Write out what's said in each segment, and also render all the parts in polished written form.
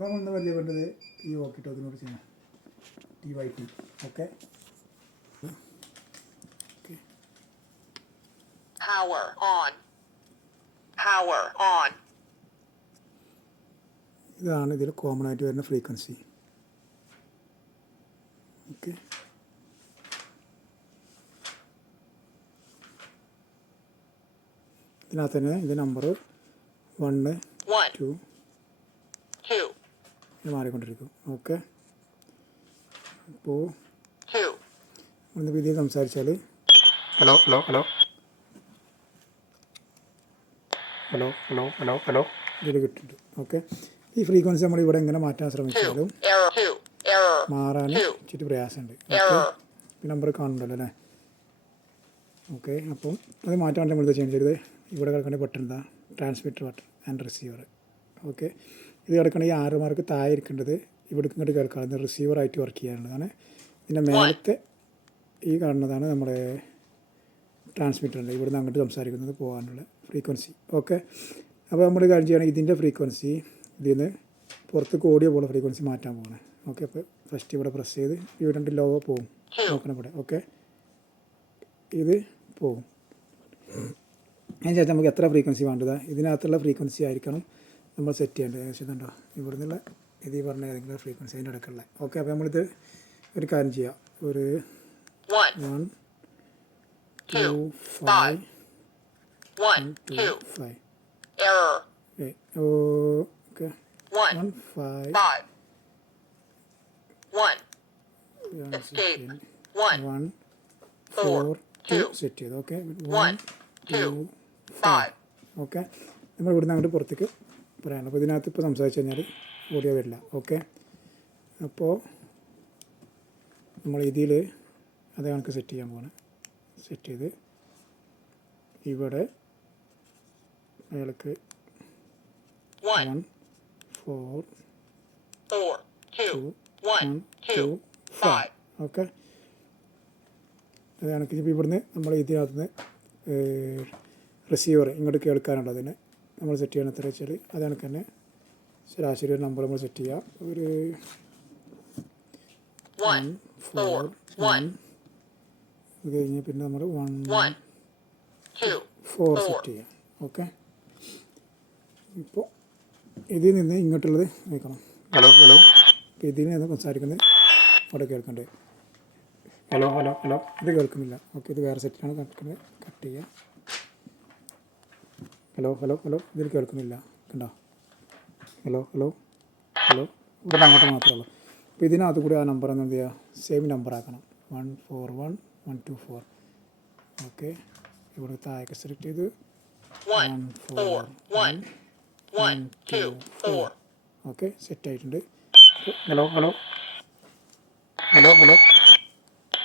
അപ്പോൾ നമ്മൾ പരിചയപ്പെട്ടത് ഈ വോക്കി ടോക്കിനെ കുറിച്ചാണ്, TYT. Okay, Power on. Power on. ഇതാണ് ഇതിൽ കോമൺ ആയിട്ട് വരുന്ന ഫ്രീക്വൻസി. ഓക്കെ, ഇതിനകത്ത് തന്നെ ഇത് നമ്പർ 1, 2 മാറിക്കൊണ്ടിരിക്കും. ഓക്കെ, അപ്പോൾ ഒന്ന് ഇതിൽ സംസാരിച്ചാൽ hello hello hello hello hello hello hello ഇതിൽ കിട്ടുന്നുണ്ട്. ഓക്കെ, ഈ ഫ്രീക്വൻസി നമ്മൾ ഇവിടെ എങ്ങനെ മാറ്റാൻ ശ്രമിച്ചാലും മാറാൻ ഇച്ചിരി പ്രയാസമുണ്ട്. ഓക്കെ, ഈ നമ്പർ കാണുന്നുണ്ടല്ലോ അല്ലേ. ഓക്കെ, അപ്പം അത് മാറ്റാൻ വേണ്ടി നമ്മൾ ചേഞ്ച് ചെയ്തത് ഇവിടെ കിടക്കേണ്ട ബട്ടൺ എന്താ, transmitter button and receiver. Okay, ഇത് കിടക്കണ ഈ 6 മാർക്ക് താഴെ ഇരിക്കേണ്ടത് ഇവിടേക്ക് ഇങ്ങോട്ട് കേൾക്കാറുണ്ട്, റിസീവറായിട്ട് വർക്ക് ചെയ്യാനുള്ളതാണ്. ഇതിൻ്റെ മേലത്തെ ഈ കാണുന്നതാണ് നമ്മുടെ ട്രാൻസ്മിറ്ററിൻ്റെ ഇവിടുന്ന് അങ്ങോട്ട് സംസാരിക്കുന്നത് പോകാനുള്ള ഫ്രീക്വൻസി. ഓക്കെ, അപ്പോൾ നമ്മൾ കാര്യം ചെയ്യുകയാണെങ്കിൽ ഇതിൻ്റെ ഫ്രീക്വൻസി ഇതിൽ നിന്ന് പുറത്തേക്ക് ഓടിയ പോലെ ഫ്രീക്വൻസി മാറ്റാൻ പോകണം. ഓക്കെ, അപ്പോൾ ഫസ്റ്റ് ഇവിടെ പ്രസ് ചെയ്ത് ഇവിടെ 2 ലോ പോകും, നോക്കണം ഇവിടെ. ഓക്കെ, ഇത് പോകും. അതിന് ശേഷം നമുക്ക് എത്ര ഫ്രീക്വൻസി വേണ്ടത്, ഇതിനകത്തുള്ള ഫ്രീക്വൻസി ആയിരിക്കണം നമ്മൾ സെറ്റ് ചെയ്യേണ്ടത്. ഏകദേശം ഉണ്ടോ ഇവിടെ നിന്നുള്ള ഇത് ഈ പറഞ്ഞ ഏതെങ്കിലും ഫ്രീക്വൻസി അതിൻ്റെ ഇടയ്ക്കുള്ള. ഓക്കെ, അപ്പോൾ നമ്മളിത് ഒരു കാര്യം ചെയ്യാം, ഒരു 1 2 5 1 2 5 ഓക്കെ 1 5 1 4 2 സെറ്റ് ചെയ്തു. ഓക്കെ, 1 2 5. ഓക്കെ, നമ്മൾ ഇവിടുന്ന് അങ്ങോട്ട് പുറത്തേക്ക് പറയാനുള്ളൂ. അപ്പോൾ ഇതിനകത്ത് ഇപ്പോൾ സംസാരിച്ച് കഴിഞ്ഞാൽ ഓഡിയോ വരില്ല. ഓക്കെ, അപ്പോൾ നമ്മൾ ഇതിൽ അത് കണക്ക് സെറ്റ് ചെയ്യാൻ പോകണം. സെറ്റ് ചെയ്ത് ഇവിടെ അയാൾക്ക് 1 4 2 1 2 5. ഓക്കെ, അത് കണക്ക് ഇപ്പോൾ ഇവിടുന്ന് നമ്മൾ ഇതിനകത്ത് നിന്ന് റിസീവർ ഇങ്ങോട്ട് കേൾക്കാനുള്ളതിന് നമ്മൾ സെറ്റ് ചെയ്യണം. എത്ര വെച്ചാൽ അത് കണക്ക് തന്നെ ശരാശരി ഒരു നമ്പർ നമ്മൾ സെറ്റ് ചെയ്യാം. ഒരു 1 4 1 അത് കഴിഞ്ഞ് പിന്നെ നമ്മൾ 1 4 സെറ്റ് ചെയ്യാം. ഓക്കെ, ഇപ്പോൾ ഇതിൽ നിന്ന് ഇങ്ങോട്ടുള്ളത് നോക്കണം. ഹലോ ഹലോ, ഇപ്പോൾ ഇതിൽ നിന്ന് സംസാരിക്കുന്നത് അവിടെ കേൾക്കണ്ടേ. ഹലോ ഹലോ ഹലോ, ഇത് കേൾക്കുന്നില്ല. ഓക്കെ, ഇത് വേറെ സെറ്റിലാണ് കേൾക്കുന്നത്. കട്ട് ചെയ്യുക. ഹലോ ഹലോ ഹലോ, ഇതിൽ കേൾക്കുന്നില്ല. കണ്ടോ, ഹലോ ഹലോ ഹലോ, ഇവിടെ അങ്ങോട്ട് മാത്രമേ ഉള്ളൂ. അപ്പോൾ ഇതിനകത്ത് കൂടി ആ നമ്പർ ഒന്ന് എന്ത് ചെയ്യുക, സെയിം നമ്പർ ആക്കണം. 1 4 1 1 2 4. ഓക്കെ, ഇവിടെ താഴേക്ക് സെലക്ട് ചെയ്ത് 1 4 1 1 2 4. ഓക്കെ, സെറ്റായിട്ടുണ്ട്. Hello hello hello hello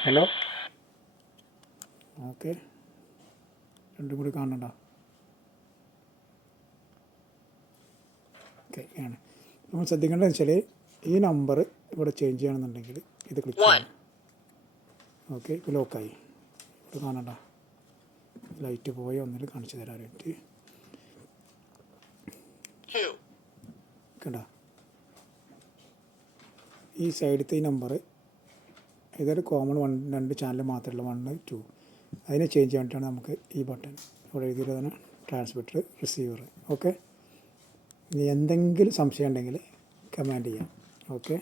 hello. Okay, രണ്ടും കൂടി കാണണ്ട. ഓക്കെ ആണ്. നമ്മൾ ശ്രദ്ധിക്കേണ്ടതെന്ന് വെച്ചാൽ ഈ നമ്പർ ഇവിടെ ചേഞ്ച് ചെയ്യണമെന്നുണ്ടെങ്കിൽ ഇത് ക്ലിക്ക് ചെയ്യണം. ഓക്കെ, ഇപ്പോൾ ലോക്കായി. ഇത് കാണണ്ട, ലൈറ്റ് പോയി ഒന്നിൽ കാണിച്ചു തരാനായിട്ട്. കണ്ട, ഈ സൈഡത്തെ ഈ നമ്പർ ഇതൊരു കോമൺ 2 ചാനൽ മാത്രമുള്ള 1 2 അതിനെ ചേഞ്ച് ചെയ്യാനായിട്ടാണ് നമുക്ക് ഈ ബട്ടൺ ഇവിടെ എഴുതിയതാണ്, ട്രാൻസ്മിറ്റർ റിസീവർ. ഓക്കെ, ഇനി എന്തെങ്കിലും സംശയം ഉണ്ടെങ്കിൽ കമാൻഡ് ചെയ്യാം. ഓക്കെ.